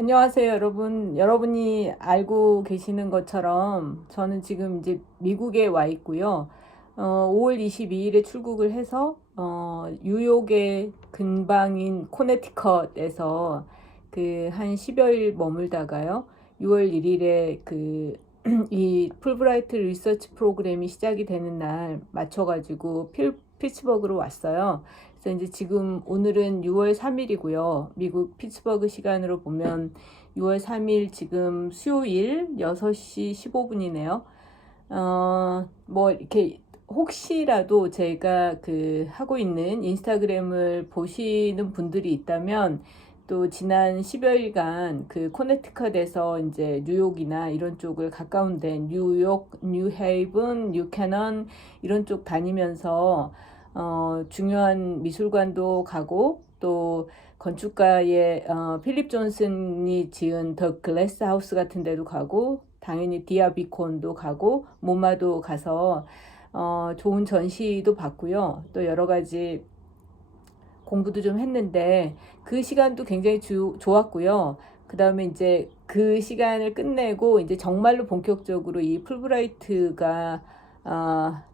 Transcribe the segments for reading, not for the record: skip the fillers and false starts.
안녕하세요, 여러분. 여러분이 알고 계시는 것처럼 저는 지금 이제 미국에 와 있고요. 5월 22일에 출국을 해서 뉴욕의 근방인 코네티컷에서 그 한 10여일 머물다가요. 6월 1일에 그 이 풀브라이트 리서치 프로그램이 시작이 되는 날 맞춰가지고 피츠버그로 왔어요. 그래서 이제 지금 오늘은 6월 3일이고요. 미국 피츠버그 시간으로 보면 6월 3일 지금 수요일 6시 15분이네요. 뭐 이렇게 혹시라도 제가 그 하고 있는 인스타그램을 보시는 분들이 있다면 또 지난 10여일간 그 코네티컷에서 이제 뉴욕이나 이런 쪽을 가까운 데 뉴욕, 뉴헤이븐, 뉴캐넌 이런 쪽 다니면서 중요한 미술관도 가고 또 건축가의 필립 존슨이 지은 더 글래스 하우스 같은 데도 가고 당연히 디아비콘도 가고 모마도 가서 좋은 전시도 봤고요. 또 여러 가지 공부도 좀 했는데 그 시간도 굉장히 좋았고요. 그 다음에 이제 그 시간을 끝내고 이제 정말로 본격적으로 이 풀브라이트가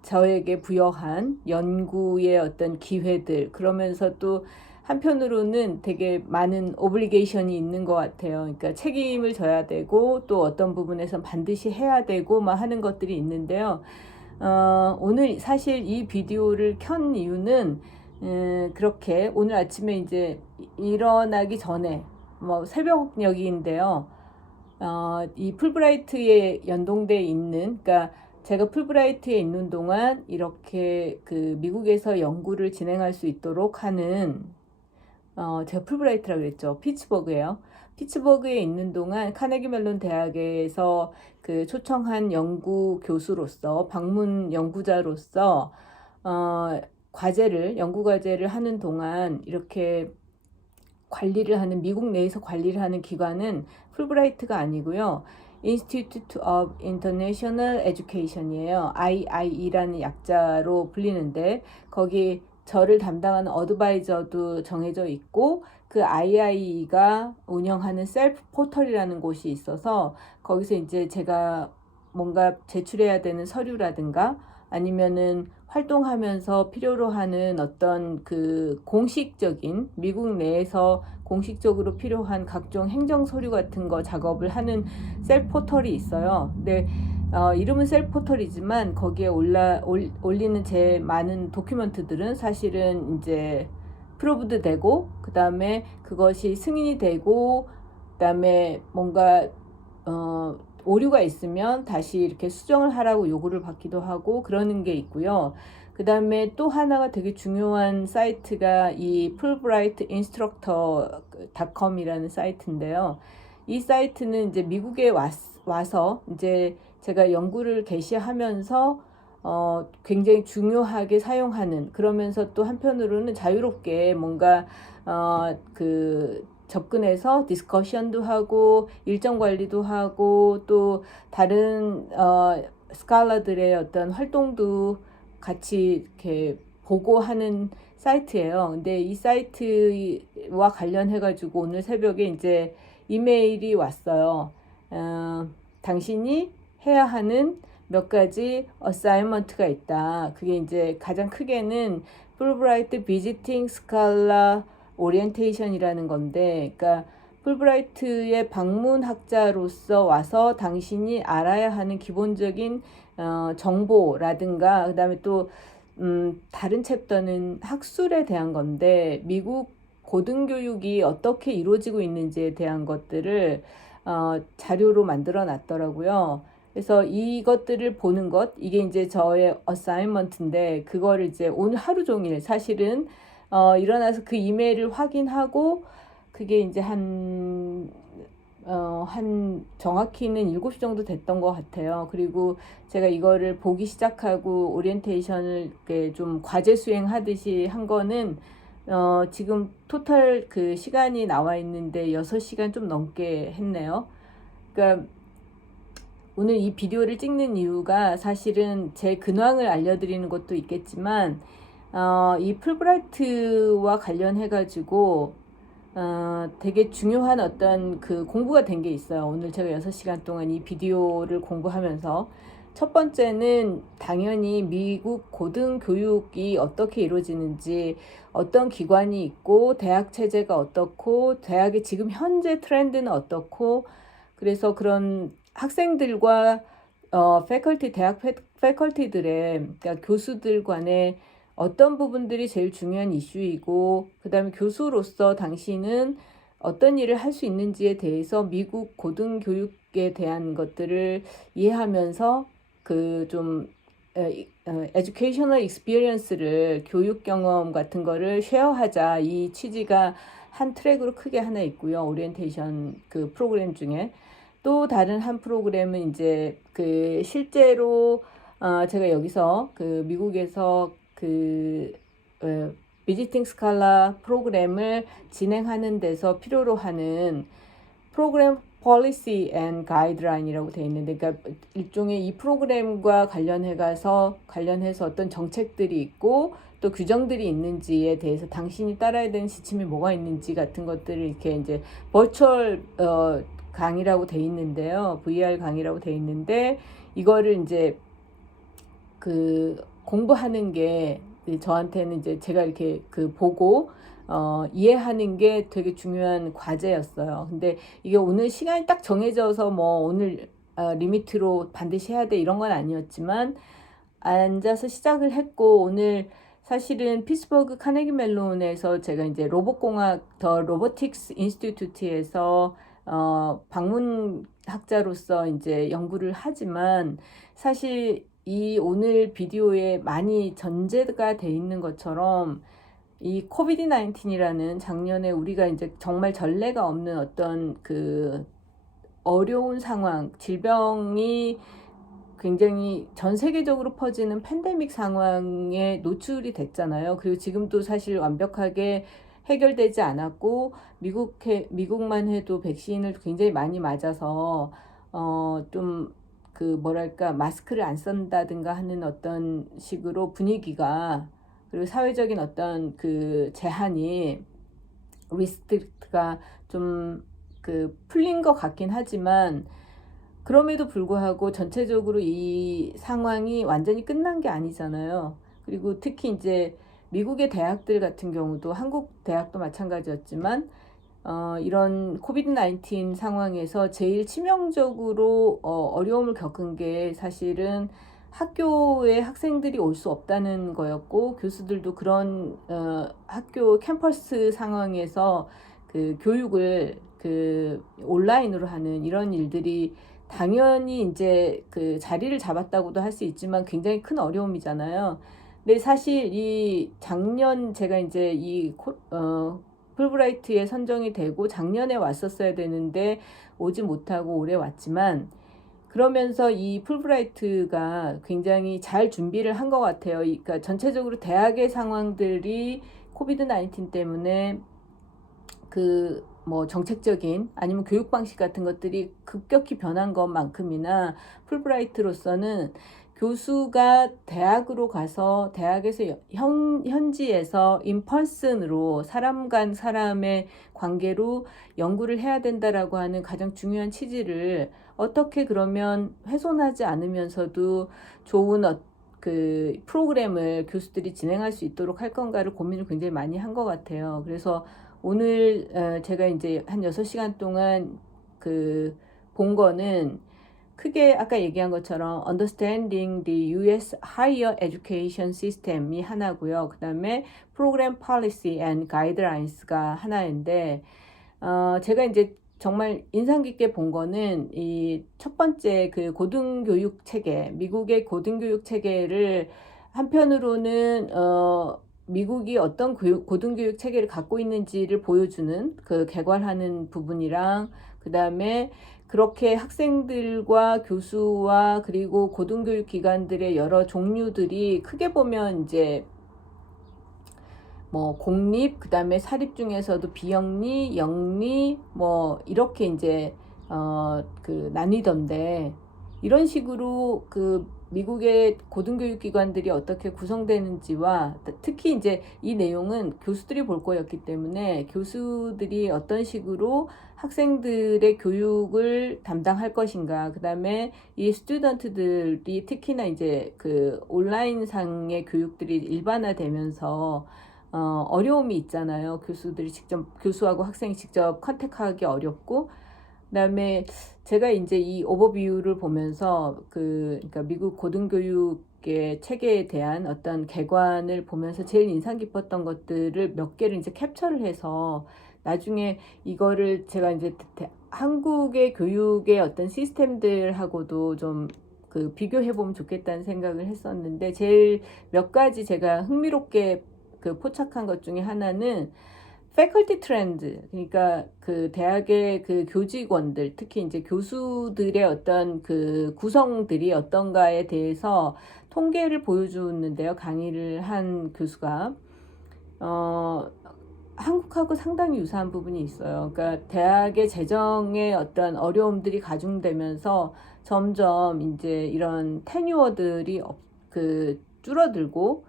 저에게 부여한 연구의 어떤 기회들 그러면서 또 한편으로는 되게 많은 오블리게이션이 있는 것 같아요. 그러니까 책임을 져야 되고 또 어떤 부분에선 반드시 해야 되고 막 하는 것들이 있는데요. 오늘 사실 이 비디오를 켠 이유는 그렇게 오늘 아침에 이제 일어나기 전에 뭐 새벽녘인데요. 이 풀브라이트에 연동돼 있는, 그러니까 제가 풀브라이트에 있는 동안 이렇게 그 미국에서 연구를 진행할 수 있도록 하는 제가 풀브라이트라고 그랬죠. 피츠버그예요. 피츠버그에 있는 동안 카네기 멜론 대학에서 그 초청한 연구 교수로서 방문 연구자로서 연구 과제를 하는 동안 이렇게 관리를 하는 미국 내에서 관리를 하는 기관은 풀브라이트가 아니고요. Institute of International Education이에요. IIE라는 약자로 불리는데 거기 저를 담당하는 어드바이저도 정해져 있고 그 IIE가 운영하는 셀프 포털이라는 곳이 있어서 거기서 이제 제가 뭔가 제출해야 되는 서류라든가 아니면은 활동하면서 필요로 하는 어떤 그 공식적인 미국 내에서 공식적으로 필요한 각종 행정 서류 같은 거 작업을 하는 셀프 포털이 있어요. 근데 이름은 셀프 포털이지만 거기에 올리는 제 많은 도큐먼트들은 사실은 이제 프로브드 되고 그 다음에 그것이 승인이 되고 그 다음에 뭔가 오류가 있으면 다시 이렇게 수정을 하라고 요구를 받기도 하고 그러는 게 있고요. 그 다음에 또 하나가 되게 중요한 사이트가 이 fulbrightinstructor.com이라는 사이트인데요. 이 사이트는 이제 미국에 와서 이제 제가 연구를 개시하면서 굉장히 중요하게 사용하는 그러면서 또 한편으로는 자유롭게 뭔가 그 접근해서 디스커션도 하고 일정 관리도 하고 또 다른 스칼라들의 어떤 활동도 같이 이렇게 보고하는 사이트예요. 근데 이 사이트와 관련해 가지고 오늘 새벽에 이제 이메일이 왔어요. 당신이 해야 하는 몇 가지 어사이먼트가 있다. 그게 이제 가장 크게는 풀브라이트 비지팅 스칼라 오리엔테이션이라는 건데, 그러니까 풀브라이트의 방문학자로서 와서 당신이 알아야 하는 기본적인 정보라든가 그다음에 또 다른 챕터는 학술에 대한 건데 미국 고등교육이 어떻게 이루어지고 있는지에 대한 것들을 자료로 만들어 놨더라고요. 그래서 이것들을 보는 것, 이게 이제 저의 어사이먼트인데, 그거를 이제 오늘 하루 종일 사실은, 일어나서 그 이메일을 확인하고, 그게 이제 한 정확히는 7시 정도 됐던 것 같아요. 그리고 제가 이거를 보기 시작하고 오리엔테이션을 좀 과제 수행하듯이 한 거는 지금 토탈 그 시간이 나와 있는데 6시간 좀 넘게 했네요. 그러니까 오늘 이 비디오를 찍는 이유가 사실은 제 근황을 알려드리는 것도 있겠지만 이 풀브라이트와 관련해 가지고 되게 중요한 어떤 그 공부가 된 게 있어요. 오늘 제가 6시간 동안 이 비디오를 공부하면서 첫 번째는 당연히 미국 고등교육이 어떻게 이루어지는지, 어떤 기관이 있고, 대학 체제가 어떻고, 대학의 지금 현재 트렌드는 어떻고, 그래서 그런 학생들과 대학 패컬티들의, 그러니까 교수들 간의 어떤 부분들이 제일 중요한 이슈이고, 그 다음에 교수로서 당신은 어떤 일을 할 수 있는지에 대해서 미국 고등교육에 대한 것들을 이해하면서 좀 에듀케이셔널 익스피리언스를, 교육 경험 같은 거를 쉐어하자, 이 취지가 한 트랙으로 크게 하나 있고요. 오리엔테이션 그 프로그램 중에 또 다른 한 프로그램은 이제 그 실제로 제가 여기서 그 미국에서 그 비지팅 스칼라 프로그램을 진행하는 데서 필요로 하는 프로그램 policy and guideline이라고 되어 있는데, 그러니까 일종의 이 프로그램과 관련해서 어떤 정책들이 있고 또 규정들이 있는지에 대해서 당신이 따라야 되는 지침이 뭐가 있는지 같은 것들을 이렇게 이제 버추얼 강의라고 돼 있는데요. VR 강의라고 돼 있는데, 이거를 이제 그 공부하는 게 저한테는 이제 제가 이렇게 그 보고 이해하는 게 되게 중요한 과제였어요. 근데 이게 오늘 시간이 딱 정해져서 뭐 오늘 리미트로 반드시 해야 돼 이런 건 아니었지만, 앉아서 시작을 했고, 오늘 사실은 피츠버그 카네기 멜론에서 제가 이제 로봇공학 더 로보틱스 인스티튜트에서 방문학자로서 이제 연구를 하지만, 사실 이 오늘 비디오에 많이 전제가 돼 있는 것처럼 이 코비드 19이라는 작년에 우리가 이제 정말 전례가 없는 어떤 그 어려운 상황, 질병이 굉장히 전 세계적으로 퍼지는 팬데믹 상황에 노출이 됐잖아요. 그리고 지금도 사실 완벽하게 해결되지 않았고, 미국만 해도 백신을 굉장히 많이 맞아서 좀 그 뭐랄까 마스크를 안 쓴다든가 하는 어떤 식으로 분위기가, 그리고 사회적인 어떤 그 제한이, 리스트가 좀 그 풀린 것 같긴 하지만, 그럼에도 불구하고 전체적으로 이 상황이 완전히 끝난 게 아니잖아요. 그리고 특히 이제 미국의 대학들 같은 경우도, 한국 대학도 마찬가지였지만 이런 코비드 19 상황에서 제일 치명적으로 어려움을 겪은 게 사실은 학교에 학생들이 올 수 없다는 거였고, 교수들도 그런 학교 캠퍼스 상황에서 그 교육을 그 온라인으로 하는 이런 일들이 당연히 이제 그 자리를 잡았다고도 할 수 있지만 굉장히 큰 어려움이잖아요. 근데 사실 이 작년 제가 이제 풀브라이트에 선정이 되고 작년에 왔었어야 되는데 오지 못하고 올해 왔지만, 그러면서 이 풀브라이트가 굉장히 잘 준비를 한 것 같아요. 그러니까 전체적으로 대학의 상황들이 코비드 19 때문에 그 뭐 정책적인 아니면 교육 방식 같은 것들이 급격히 변한 것만큼이나, 풀브라이트로서는 교수가 대학으로 가서 대학에서 현지에서 인펄슨으로 사람 간 사람의 관계로 연구를 해야 된다라고 하는 가장 중요한 취지를 어떻게 그러면 훼손하지 않으면서도 좋은 그 프로그램을 교수들이 진행할 수 있도록 할 건가를 고민을 굉장히 많이 한 것 같아요. 그래서 오늘 제가 이제 한 6시간 동안 그 본 거는 크게 아까 얘기한 것처럼 Understanding the US Higher Education System이 하나고요. 그 다음에 Program Policy and Guidelines가 하나인데, 제가 이제 정말 인상 깊게 본 거는 이 첫 번째 그 고등교육 체계, 미국의 고등교육 체계를 한편으로는 미국이 어떤 고등교육 체계를 갖고 있는지를 보여주는 그 개괄하는 부분이랑, 그 다음에 그렇게 학생들과 교수와 그리고 고등교육 기관들의 여러 종류들이 크게 보면 이제 뭐 공립, 그 다음에 사립 중에서도 비영리, 영리 뭐 이렇게 이제 그 나뉘던데, 이런 식으로 그 미국의 고등교육기관들이 어떻게 구성되는지와 특히 이제 이 내용은 교수들이 볼 거였기 때문에 교수들이 어떤 식으로 학생들의 교육을 담당할 것인가, 그 다음에 이 스튜던트들이 특히나 이제 그 온라인상의 교육들이 일반화되면서 어려움이 있잖아요. 교수들이 직접, 교수하고 학생이 직접 컨택하기 어렵고, 그다음에 제가 이제 이 오버뷰를 보면서 그러니까 미국 고등교육의 체계에 대한 어떤 개관을 보면서 제일 인상 깊었던 것들을 몇 개를 이제 캡처를 해서 나중에 이거를 제가 이제 한국의 교육의 어떤 시스템들하고도 좀 그 비교해 보면 좋겠다는 생각을 했었는데, 제일 몇 가지 제가 흥미롭게 그 포착한 것 중에 하나는 패컬티 트렌드, 그러니까 그 대학의 그 교직원들, 특히 이제 교수들의 어떤 그 구성들이 어떤가에 대해서 통계를 보여주는데요. 강의를 한 교수가 한국하고 상당히 유사한 부분이 있어요. 그러니까 대학의 재정의 어떤 어려움들이 가중되면서 점점 이제 이런 테뉴어들이 줄어들고,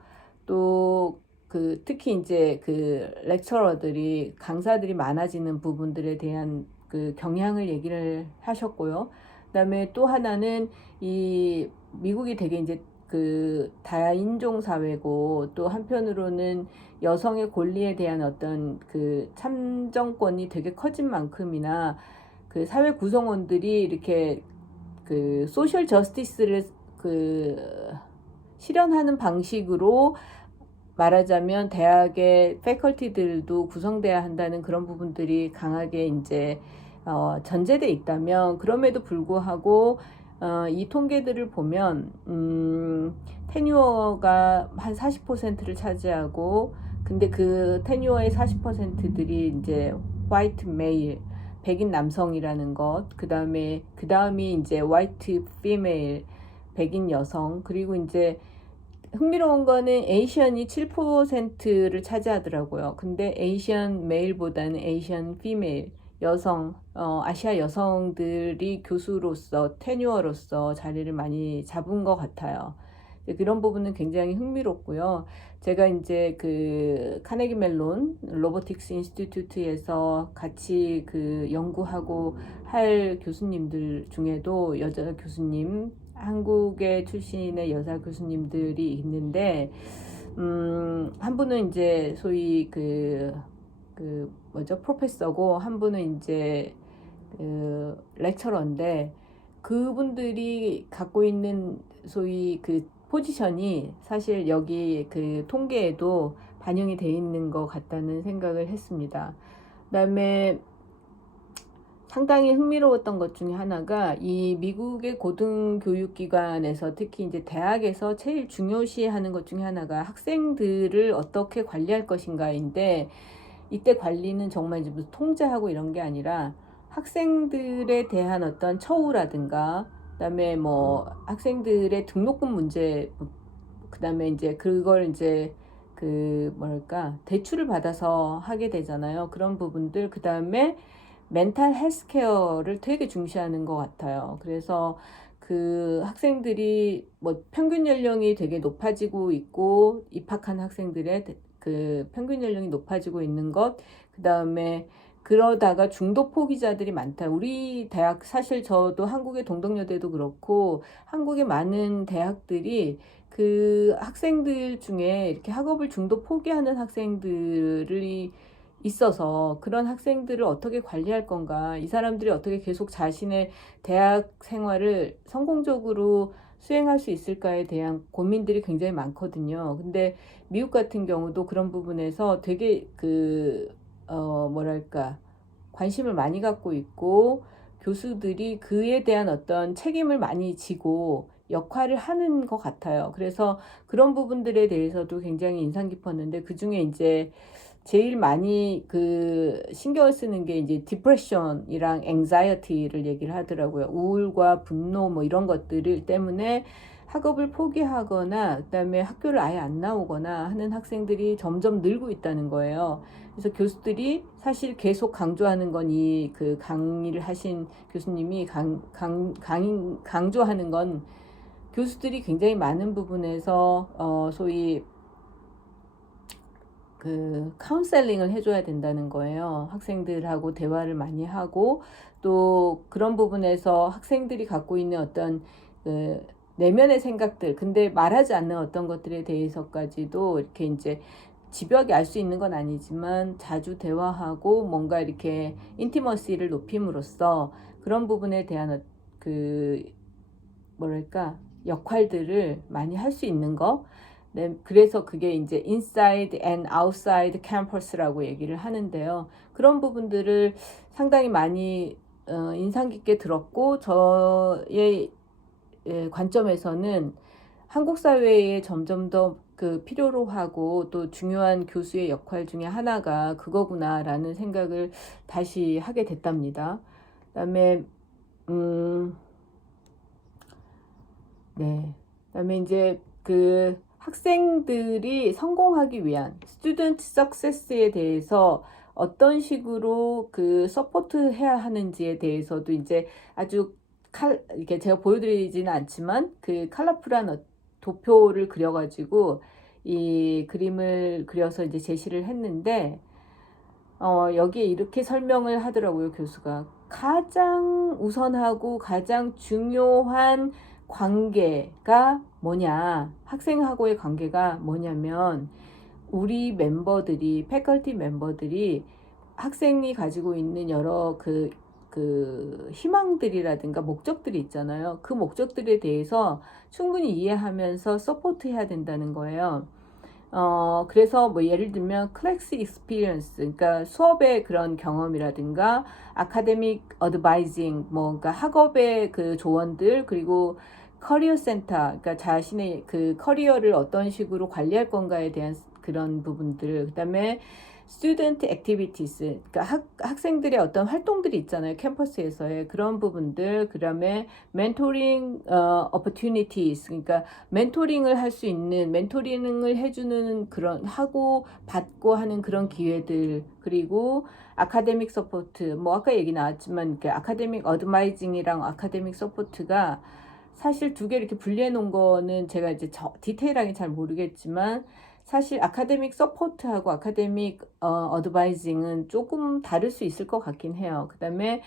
또 그 특히 이제 그 렉처러들이, 강사들이 많아지는 부분들에 대한 그 경향을 얘기를 하셨고요. 그다음에 또 하나는 이 미국이 되게 이제 그 다인종 사회고, 또 한편으로는 여성의 권리에 대한 어떤 그 참정권이 되게 커진 만큼이나 그 사회 구성원들이 이렇게 그 소셜 저스티스를 그 실현하는 방식으로 말하자면 대학의 패컬티들도 구성돼야 한다는 그런 부분들이 강하게 이제 전제돼 있다면, 그럼에도 불구하고 이 통계들을 보면 테뉴어가 한 40%를 차지하고, 근데 그 테뉴어의 40%들이 이제 화이트 메일, 백인 남성이라는 것, 그 다음이 이제 화이트 피메일, 백인 여성, 그리고 이제 흥미로운 거는 에이시언이 7%를 차지하더라고요. 근데 에이시언 메일보다는 에이시언 피메일, 여성, 아시아 여성들이 교수로서, 테뉴어로서 자리를 많이 잡은 것 같아요. 그런 부분은 굉장히 흥미롭고요. 제가 이제 그 카네기 멜론 로보틱스 인스티튜트에서 같이 그 연구하고 할 교수님들 중에도 여자 교수님, 한국의 출신의 여자 교수님들이 있는데, 한 분은 이제 소위 프로페서고, 한 분은 이제 그 렉처러인데, 그분들이 갖고 있는 소위 그 포지션이 사실 여기 그 통계에도 반영이 돼 있는 것 같다는 생각을 했습니다. 그다음에 상당히 흥미로웠던 것 중에 하나가, 이 미국의 고등교육기관에서 특히 이제 대학에서 제일 중요시하는 것 중에 하나가 학생들을 어떻게 관리할 것인가인데, 이때 관리는 정말 이제 무슨 통제하고 이런 게 아니라 학생들에 대한 어떤 처우라든가, 그다음에 뭐 학생들의 등록금 문제, 그다음에 이제 그걸 이제 그 뭐랄까 대출을 받아서 하게 되잖아요. 그런 부분들, 그다음에 멘탈 헬스케어를 되게 중시하는 것 같아요. 그래서 그 학생들이 뭐 평균 연령이 되게 높아지고 있고, 입학한 학생들의 그 평균 연령이 높아지고 있는 것, 그 다음에 그러다가 중도 포기자들이 많다. 우리 대학, 사실 저도 한국의 동덕여대도 그렇고 한국의 많은 대학들이 그 학생들 중에 이렇게 학업을 중도 포기하는 학생들이 있어서, 그런 학생들을 어떻게 관리할 건가, 이 사람들이 어떻게 계속 자신의 대학 생활을 성공적으로 수행할 수 있을까에 대한 고민들이 굉장히 많거든요. 근데 미국 같은 경우도 그런 부분에서 되게 뭐랄까 관심을 많이 갖고 있고, 교수들이 그에 대한 어떤 책임을 많이 지고 역할을 하는 것 같아요. 그래서 그런 부분들에 대해서도 굉장히 인상 깊었는데, 그 중에 이제 제일 많이 그 신경을 쓰는 게 이제 디프레션이랑 앵자이어티를 얘기를 하더라고요. 우울과 분노 뭐 이런 것들을 때문에 학업을 포기하거나 그다음에 학교를 아예 안 나오거나 하는 학생들이 점점 늘고 있다는 거예요. 그래서 교수들이 사실 계속 강조하는 건 이 그 강의를 하신 교수님이 강조하는 건 교수들이 굉장히 많은 부분에서 소위 그 카운셀링을 해줘야 된다는 거예요. 학생들하고 대화를 많이 하고 또 그런 부분에서 학생들이 갖고 있는 어떤 그 내면의 생각들, 근데 말하지 않는 어떤 것들에 대해서까지도 이렇게 이제 집요하게 알 수 있는 건 아니지만 자주 대화하고 뭔가 이렇게 인티머시를 높임으로써 그런 부분에 대한 그 뭐랄까 역할들을 많이 할 수 있는 거. 네, 그래서 그게 이제 inside and outside campus라고 얘기를 하는데요. 그런 부분들을 상당히 많이 인상 깊게 들었고 저의 관점에서는 한국 사회에 점점 더 그 필요로 하고 또 중요한 교수의 역할 중에 하나가 그거구나라는 생각을 다시 하게 됐답니다. 그다음에 네. 그다음에 이제 그 학생들이 성공하기 위한 스튜던트 석세스에 대해서 어떤 식으로 그 서포트 해야 하는지에 대해서도 이제 아주 이렇게 제가 보여드리지는 않지만 그 컬러풀한 도표를 그려가지고 이 그림을 그려서 이제 제시를 했는데 여기에 이렇게 설명을 하더라고요, 교수가. 가장 우선하고 가장 중요한 관계가 뭐냐, 학생하고의 관계가 뭐냐면 우리 멤버들이, 패컬티 멤버들이 학생이 가지고 있는 여러 그 희망들이라든가 목적들이 있잖아요. 그 목적들에 대해서 충분히 이해하면서 서포트해야 된다는 거예요. 그래서 뭐 예를 들면 클래스 익스피리언스, 그러니까 수업의 그런 경험이라든가 아카데믹 어드바이징, 뭐 그러니까 학업의 그 조언들, 그리고 커리어 센터, 그러니까 자신의 그 커리어를 어떤 식으로 관리할 건가에 대한 그런 부분들, 그다음에 스튜던트 액티비티스, 그러니까 학생들의 어떤 활동들이 있잖아요. 캠퍼스에서의 그런 부분들, 그다음에 멘토링 opportunities, 그러니까 멘토링을 할 수 있는, 멘토링을 해주는 그런 하고 받고 하는 그런 기회들, 그리고 아카데믹 서포트, 뭐 아까 얘기 나왔지만 그 아카데믹 어드마이징이랑 아카데믹 서포트가 사실 두 개 이렇게 분리해 놓은 거는 제가 이제 디테일하게 잘 모르겠지만 사실 아카데믹 서포트하고 아카데믹 어드바이징은 조금 다를 수 있을 것 같긴 해요. 그 다음에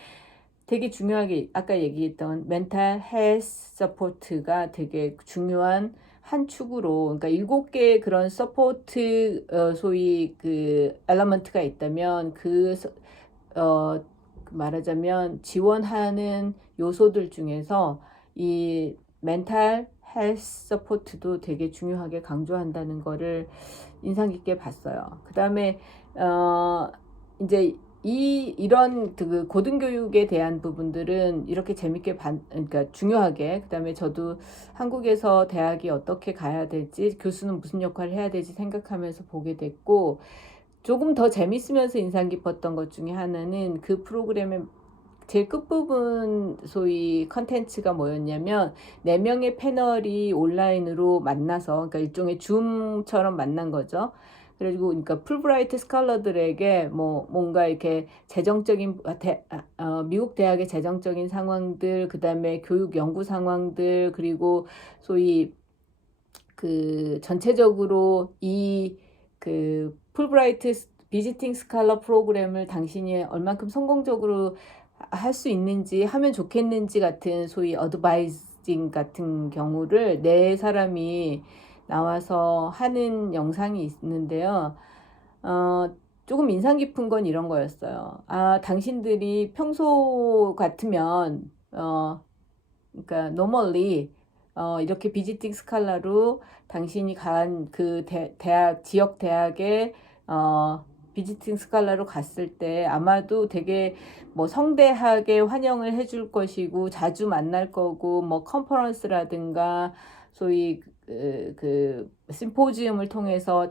되게 중요하게 아까 얘기했던 멘탈 헬스 서포트가 되게 중요한 한 축으로, 그러니까 7개의 그런 서포트 소위 그 엘러먼트가 있다면 말하자면 지원하는 요소들 중에서 이 멘탈 헬스 서포트도 되게 중요하게 강조한다는 거를 인상 깊게 봤어요. 그 다음에 이제 이런 그 고등교육에 대한 부분들은 이렇게 재밌게 그러니까 중요하게, 그다음에 저도 한국에서 대학이 어떻게 가야 될지, 교수는 무슨 역할을 해야 될지 생각하면서 보게 됐고, 조금 더 재밌으면서 인상 깊었던 것 중에 하나는 그 프로그램의 제일 끝부분 소위 컨텐츠가 뭐였냐면 4명의 패널이 온라인으로 만나서, 그러니까 일종의 줌처럼 만난 거죠. 그리고 그러니까 풀브라이트 스칼러들에게 뭐 뭔가 이렇게 재정적인 미국 대학의 재정적인 상황들, 그다음에 교육 연구 상황들, 그리고 소위 그 전체적으로 이 그 풀브라이트 비지팅 스칼러 프로그램을 당신이 얼만큼 성공적으로 할 수 있는지, 하면 좋겠는지 같은 소위 어드바이징 같은 경우를 4사람이 나와서 하는 영상이 있는데요. 조금 인상 깊은 건 이런 거였어요. 당신들이 평소 같으면 그러니까 normally 이렇게 비지팅 스칼라로 당신이 간 그 대학, 지역 대학에 비지팅 스칼라로 갔을 때 아마도 되게 뭐 성대하게 환영을 해줄 것이고 자주 만날 거고, 뭐 컨퍼런스라든가 소위 그 심포지움을 통해서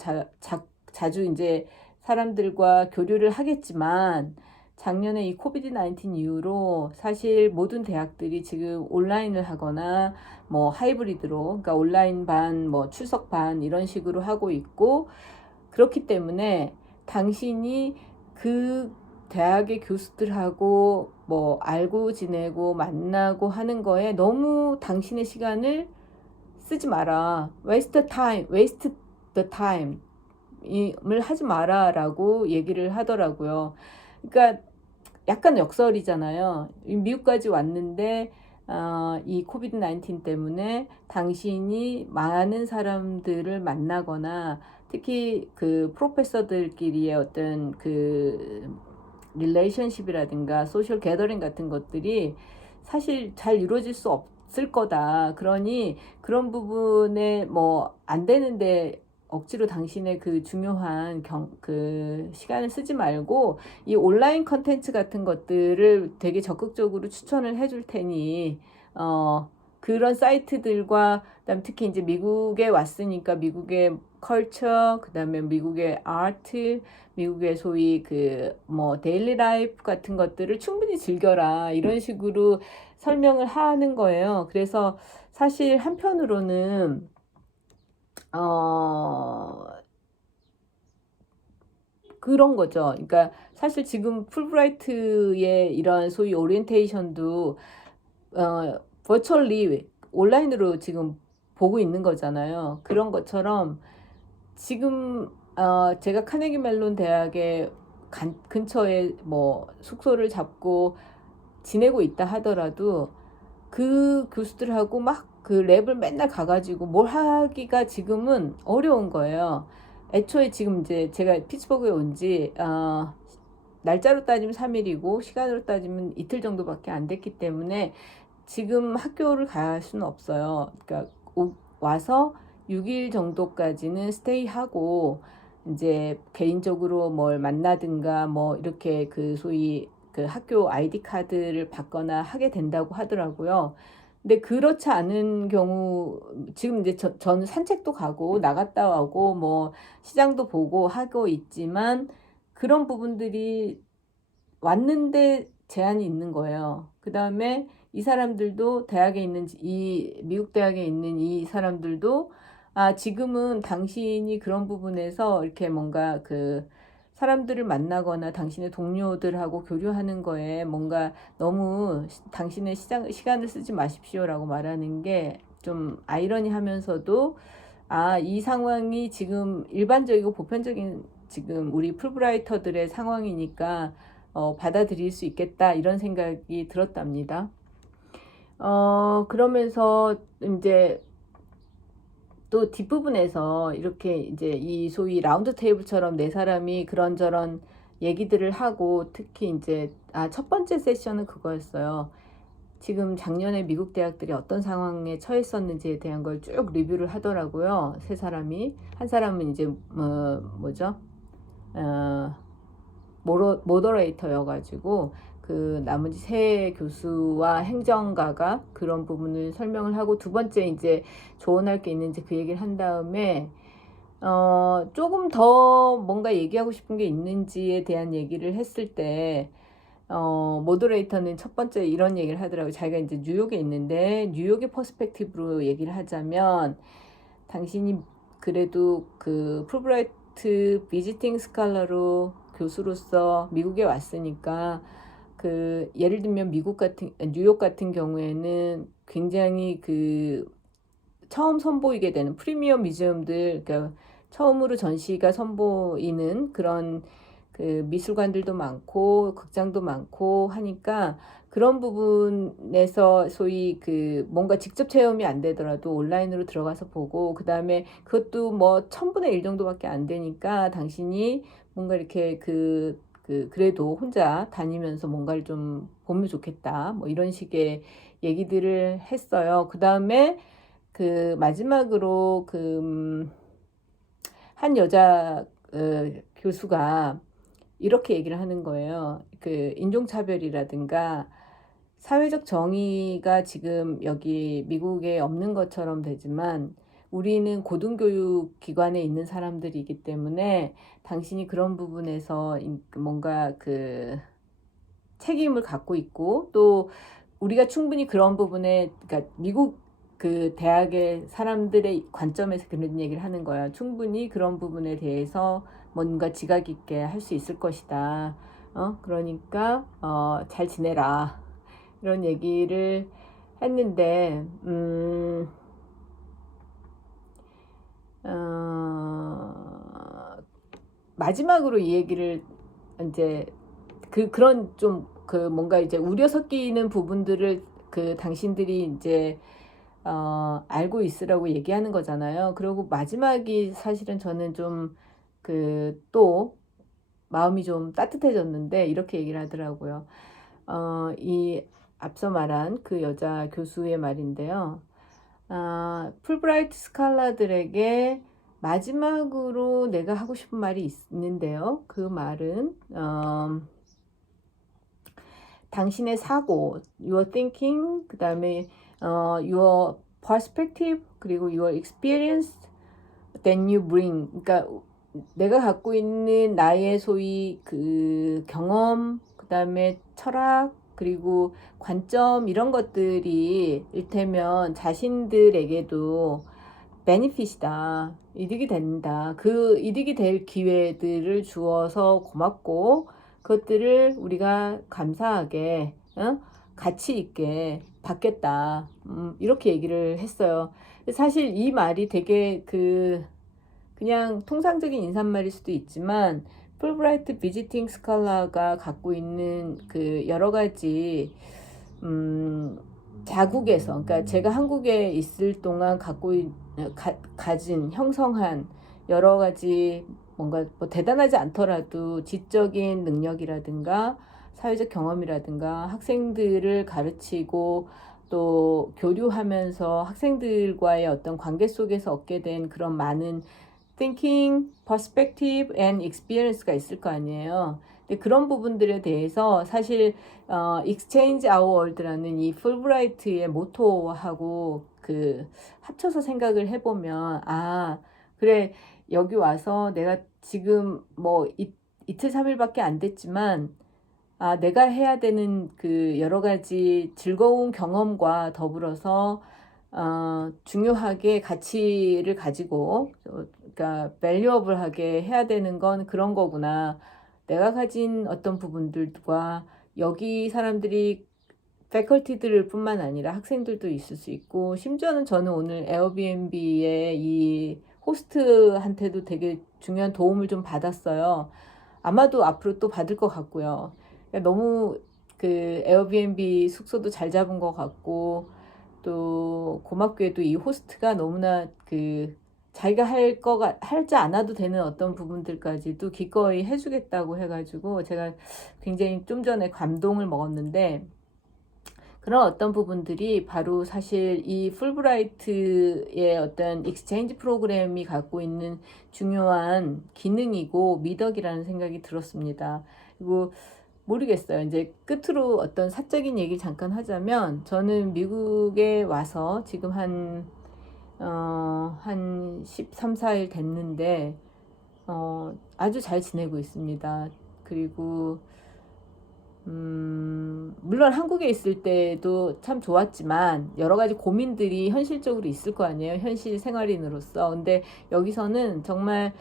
자주 이제 사람들과 교류를 하겠지만, 작년에 이 코비드 19 이후로 사실 모든 대학들이 지금 온라인을 하거나 뭐 하이브리드로, 그러니까 온라인 반, 뭐 출석 반 이런 식으로 하고 있고, 그렇기 때문에 당신이 그 대학의 교수들하고 뭐 알고 지내고 만나고 하는 거에 너무 당신의 시간을 쓰지 마라. waste the time 을 하지 마라라고 얘기를 하더라고요. 그러니까 약간 역설이잖아요. 미국까지 왔는데 이 코비드 19 때문에 당신이 많은 사람들을 만나거나 특히 그 프로페서들끼리의 어떤 그 릴레이션십이라든가 소셜 게더링 같은 것들이 사실 잘 이루어질 수 없을 거다. 그러니 그런 부분에 뭐 안 되는데 억지로 당신의 그 중요한 그 시간을 쓰지 말고 이 온라인 컨텐츠 같은 것들을 되게 적극적으로 추천을 해줄 테니 그런 사이트들과 그다음 특히 이제 미국에 왔으니까 미국의 컬처, 그다음에 미국의 아트, 미국의 소위 그 뭐 데일리 라이프 같은 것들을 충분히 즐겨라 이런 식으로 설명을 하는 거예요. 그래서 사실 한편으로는 어 그런 거죠. 그러니까 사실 지금 풀브라이트의 이런 소위 오리엔테이션도 버추얼리 온라인으로 지금 보고 있는 거잖아요. 그런 것처럼 지금 제가 카네기 멜론 대학의 근처에 뭐 숙소를 잡고 지내고 있다 하더라도 그 교수들하고 막 그 랩을 맨날 가가지고 뭘 하기가 지금은 어려운 거예요. 애초에 지금 이제 제가 피츠버그에 온지 날짜로 따지면 3일이고 시간으로 따지면 이틀 정도밖에 안 됐기 때문에 지금 학교를 갈 수는 없어요. 그러니까 와서 6일 정도까지는 스테이하고 이제 개인적으로 뭘 만나든가 뭐 이렇게 그 소위 그 학교 아이디 카드를 받거나 하게 된다고 하더라고요. 근데 그렇지 않은 경우 지금 이제 저는 산책도 가고 나갔다 오고 뭐 시장도 보고 하고 있지만 그런 부분들이 왔는데 제한이 있는 거예요. 그 다음에 이 사람들도 대학에 있는 이 미국 대학에 있는 이 사람들도 지금은 당신이 그런 부분에서 이렇게 뭔가 그 사람들을 만나거나 당신의 동료들하고 교류하는 거에 뭔가 너무 당신의 시간을 쓰지 마십시오라고 말하는 게 좀 아이러니하면서도 이 상황이 지금 일반적이고 보편적인 지금 우리 풀브라이터들의 상황이니까 받아들일 수 있겠다 이런 생각이 들었답니다. 그러면서 이제 또 뒷부분에서 이렇게 이제 이 소위 라운드 테이블처럼 네 사람이 그런저런 얘기들을 하고 특히 이제 첫 번째 세션은 그거였어요. 지금 작년에 미국 대학들이 어떤 상황에 처했었는지에 대한 걸 쭉 리뷰를 하더라고요. 세 사람이. 한 사람은 이제 뭐죠? 모더레이터여가지고 그 나머지 세 교수와 행정가가 그런 부분을 설명을 하고 두 번째 이제 조언할 게 있는지 그 얘기를 한 다음에 조금 더 뭔가 얘기하고 싶은 게 있는지에 대한 얘기를 했을 때 모더레이터는 첫 번째 이런 얘기를 하더라고요. 자기가 이제 뉴욕에 있는데 뉴욕의 퍼스펙티브로 얘기를 하자면 당신이 그래도 그 풀브라이트 비지팅 스칼러로 교수로서 미국에 왔으니까 그 예를 들면 뉴욕 같은 경우에는 굉장히 그 처음 선보이게 되는 프리미엄 뮤지엄들, 그러니까 처음으로 전시가 선보이는 그런 그 미술관들도 많고 극장도 많고 하니까 그런 부분에서 소위 그 뭔가 직접 체험이 안 되더라도 온라인으로 들어가서 보고 그다음에 그것도 뭐 1,000분의 1 정도밖에 안 되니까 당신이 뭔가 이렇게 그래도 혼자 다니면서 뭔가를 좀 보면 좋겠다 뭐 이런 식의 얘기들을 했어요. 그다음에 그 마지막으로 한 여자 교수가 이렇게 얘기를 하는 거예요. 그 인종차별이라든가 사회적 정의가 지금 여기 미국에 없는 것처럼 되지만 우리는 고등교육 기관에 있는 사람들이기 때문에 당신이 그런 부분에서 뭔가 책임을 갖고 있고, 또 우리가 충분히 그런 부분에, 그러니까 미국 그 대학의 사람들의 관점에서 그런 얘기를 하는 거야. 충분히 그런 부분에 대해서 뭔가 지각 있게 할 수 있을 것이다. 그러니까 잘 지내라. 이런 얘기를 했는데, 마지막으로 이 얘기를 이제 그런 좀 뭔가 이제 우려 섞이는 부분들을 당신들이 이제 알고 있으라고 얘기하는 거잖아요. 그리고 마지막이 사실은 저는 좀 또 마음이 좀 따뜻해졌는데, 이렇게 얘기를 하더라고요. 이 앞서 말한 그 여자 교수의 말인데요. 풀브라이트 스칼라들에게 마지막으로 내가 하고 싶은 말이 있는데요. 그 말은 당신의 사고, your thinking, 그 다음에 your perspective, 그리고 your experience that you bring. 그러니까 내가 갖고 있는 나의 소위 그 경험, 그 다음에 철학, 그리고 관점, 이런 것들이 일테면 자신들에게도 베니핏이다. 이득이 된다. 그 이득이 될 기회들을 주어서 고맙고, 그것들을 우리가 감사하게, 가치 있게 받겠다. 이렇게 얘기를 했어요. 사실 이 말이 되게 그냥 통상적인 인사말일 수도 있지만, 풀브라이트 비지팅 스칼라가 갖고 있는 여러 가지 자국에서, 그러니까 제가 한국에 있을 동안 가진 형성한 여러 가지 뭔가 뭐 대단하지 않더라도 지적인 능력이라든가 사회적 경험이라든가 학생들을 가르치고 또 교류하면서 학생들과의 어떤 관계 속에서 얻게 된 그런 많은 thinking, perspective and experience가 있을 거 아니에요. 근데 그런 부분들에 대해서 사실 exchange our world라는 이 풀브라이트의 모토하고 합쳐서 생각을 해보면, 그래, 여기 와서 내가 지금 뭐 이틀 3일밖에 안 됐지만, 내가 해야 되는 여러 가지 즐거운 경험과 더불어서 중요하게 가치를 가지고, 그러니까 valuable하게 해야 되는 건 그런 거구나. 내가 가진 어떤 부분들과 여기 사람들이 패컬티들 뿐만 아니라 학생들도 있을 수 있고, 심지어는 저는 오늘 에어비앤비의 이 호스트한테도 되게 중요한 도움을 좀 받았어요. 아마도 앞으로 또 받을 것 같고요. 그러니까 너무 에어비앤비 숙소도 잘 잡은 것 같고, 또 고맙게도 이 호스트가 너무나 자기가 할지 않아도 되는 어떤 부분들까지도 기꺼이 해주겠다고 해가지고 제가 굉장히 좀 전에 감동을 먹었는데, 그런 어떤 부분들이 바로 사실 이 풀브라이트의 어떤 익스체인지 프로그램이 갖고 있는 중요한 기능이고 미덕이라는 생각이 들었습니다. 그리고 모르겠어요. 이제 끝으로 어떤 사적인 얘기 잠깐 하자면, 저는 미국에 와서 지금 한 13, 14일 됐는데, 아주 잘 지내고 있습니다. 그리고, 물론 한국에 있을 때도 참 좋았지만, 여러 가지 고민들이 현실적으로 있을 거 아니에요. 현실 생활인으로서. 근데 여기서는 정말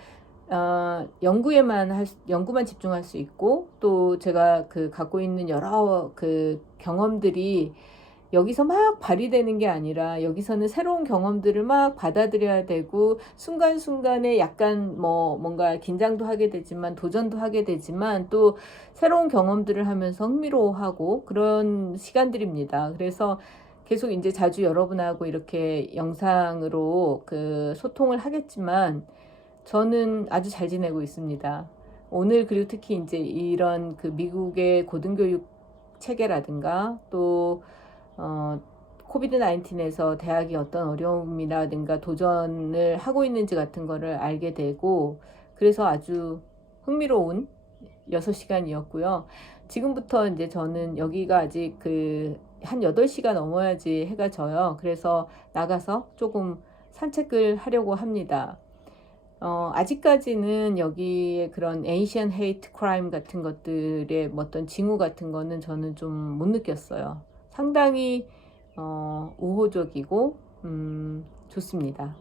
연구만 집중할 수 있고, 또 제가 갖고 있는 여러 경험들이 여기서 막 발휘되는 게 아니라, 여기서는 새로운 경험들을 막 받아들여야 되고, 순간순간에 약간 뭔가 긴장도 하게 되지만, 도전도 하게 되지만, 또 새로운 경험들을 하면서 흥미로워하고, 그런 시간들입니다. 그래서 계속 이제 자주 여러분하고 이렇게 영상으로 소통을 하겠지만, 저는 아주 잘 지내고 있습니다. 오늘, 그리고 특히 이제 이런 미국의 고등교육 체계라든가, 또 코비드 19에서 대학이 어떤 어려움이라든가 도전을 하고 있는지 같은 거를 알게 되고, 그래서 아주 흥미로운 6시간이었고요. 지금부터 이제 저는 여기가 아직 한 8시가 넘어야지 해가 져요. 그래서 나가서 조금 산책을 하려고 합니다. 아직까지는 여기에 그런 Asian hate crime 같은 것들의 어떤 징후 같은 거는 저는 좀 못 느꼈어요. 상당히 우호적이고 좋습니다.